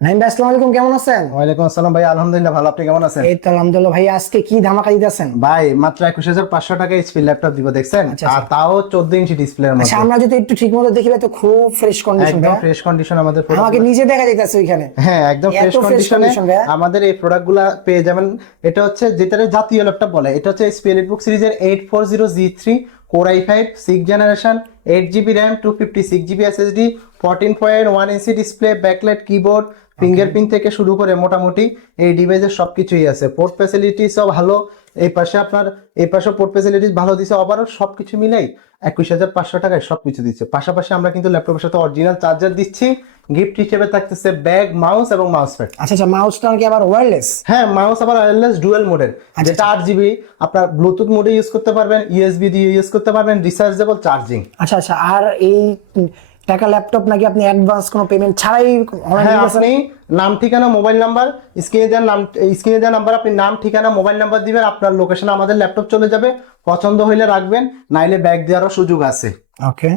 নাইম ভাই আসসালামু আলাইকুম কেমন আছেন? ওয়ালাইকুম আসসালাম ভাই আলহামদুলিল্লাহ ভালো। আপনি কেমন আছেন? এই তো আলহামদুলিল্লাহ ভাই আজকে কি ধামাকা দিতেছেন? ভাই মাত্র একুশ হাজার পাঁচশো টাকা এইচপি ল্যাপটপ দিব দেখছেন? আচ্ছা, আর তাও চোদ্দ ইঞ্চি ডিসপ্লের আচ্ছা আমরা যদি একটু ঠিক মতো দেখি তো খুব ফ্রেশ কন্ডিশন একদম ফ্রেশ কন্ডিশন আমাদের আমাকে নিজে দেখা যাইতেছে ওইখানে। হ্যাঁ একদম ফ্রেশ কন্ডিশনে আমাদের এই প্রোডাক্টগুলো পেয়ে যাবেন। এটা হচ্ছে যেটা জাতীয় ল্যাপটপ বলে এটা হচ্ছে এইচপি বুক সিরিজের eight four zero G three core I five six generation eight GB RAM two fifty six GB SSD fourteen point one inch display backlight keyboard fingerprint থেকে শুরু করে মোটামুটি এই ডিভাইসের সবকিছুই আছে। পোর্ট ফ্যাসিলিটিসও ভালো এই পাশে আপনার এই পাশে পোর্ট ফ্যাসিলিটিস ভালো দিচ্ছে ওভারঅল সবকিছু মিলাই একুশ হাজার পাঁচশো টাকায় সবকিছু দিচ্ছে। পাশাপাশি আমরা কিন্তু ল্যাপটপের সাথে অরিজিনাল চার্জার দিচ্ছি। গিফট হিসেবে থাকতেছে ব্যাগ মাউস এবং মাউস প্যাড আচ্ছা আচ্ছা মাউসটা কি আবার ওয়্যারলেস হ্যাঁ মাউস আবার ওয়্যারলেস ডুয়েল মোডের যেটা আট জিবি আপনার ব্লুটুথ মোডে ইউজ করতে পারবেন ইউএসবি দিয়ে ইউজ করতে পারবেন রিচার্জেবল চার্জিং আচ্ছা আচ্ছা আর এই টাকা ল্যাপটপ নাকি আপনি অ্যাডভান্স কোনো পেমেন্ট ছাড়াই হ্যাঁ? আপনি নাম ঠিকানা মোবাইল নাম্বার স্ক্রিনে দেওয়ার নাম স্ক্রিনে দেওয়ার নাম্বার আপনি নাম ঠিকানা মোবাইল নাম্বার দিবেন আপনার লোকেশনে আমাদের ল্যাপটপ চলে যাবে। পছন্দ হইলে রাখবেন নাইলে ব্যাগ দেওয়ারও সুযোগ আছে। ওকে